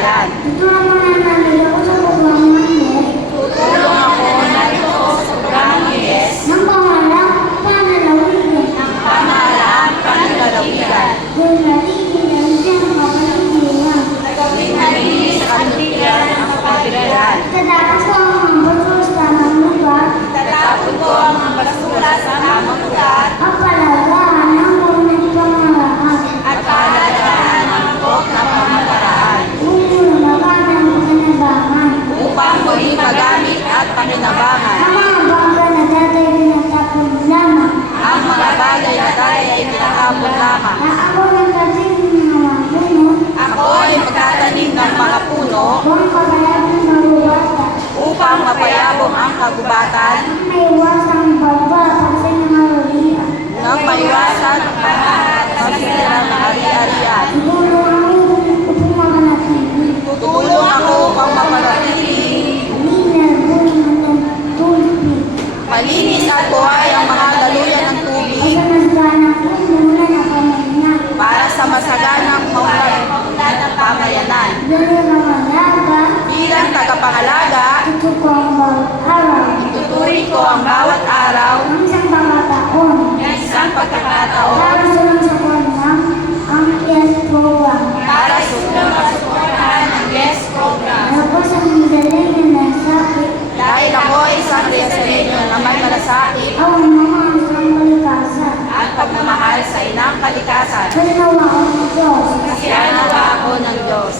kapatiran. Tutulong mo na namin ako sa programang yes. Tutulong ako narito sa programang yes Ng pananawigan. pamahalaan panlalawigan. Kung natigilan siya ang kapaligiran. Gawin namin sa kanutiran ang kapatiran. Tatapos ko ang mga basos sa tamang lugar. Tatapon ko ang mga basura sa tamang lugar Ang palagahan ng unang pamahalaan. at pahalagahan ng pok na pamamaraan Upang magamit ang pakinabangan. upang muli magamit at pakinabangan Ang mga bagay na dati pinatapon lamang. ang mga bagay na dahil ay tinatapon lamang. Na ako nagkasing ng mga puno. Ako ay magtatanim ng mga puno Buong pagayabong marubata. upang mapayabong ang kagubatan May iwasang bagbata sa mga rolian. nang maiwasan ang pangahat ng sirang ari-arian. Siguro ako upang makanatili. Tutulong ako upang mapanatili Linan bunga ng tulpi. malinis at buhay ang mga daluyan ng tubig Sa nasganang puno na pamahinan. para sa masaganang maunlad ng pamayanan. Dali ng alaga. Bilang tagapangalaga, Tutok ko ang bawat araw. tuturing ko ang bawat araw Ang isang pagkataon. ng isang pagkakataon Para sunod sa kanyang ang yes program. para suportahan ang yes program. Ako sa midaling na nasakit. Dahil ako ay isang Riyasalenyo na may malasakit Ako mga isang kalikasan. at pagmamahal sa inang kalikasan. Kasi nawa ako ng Diyos. Kasi nawa ako ng Diyos.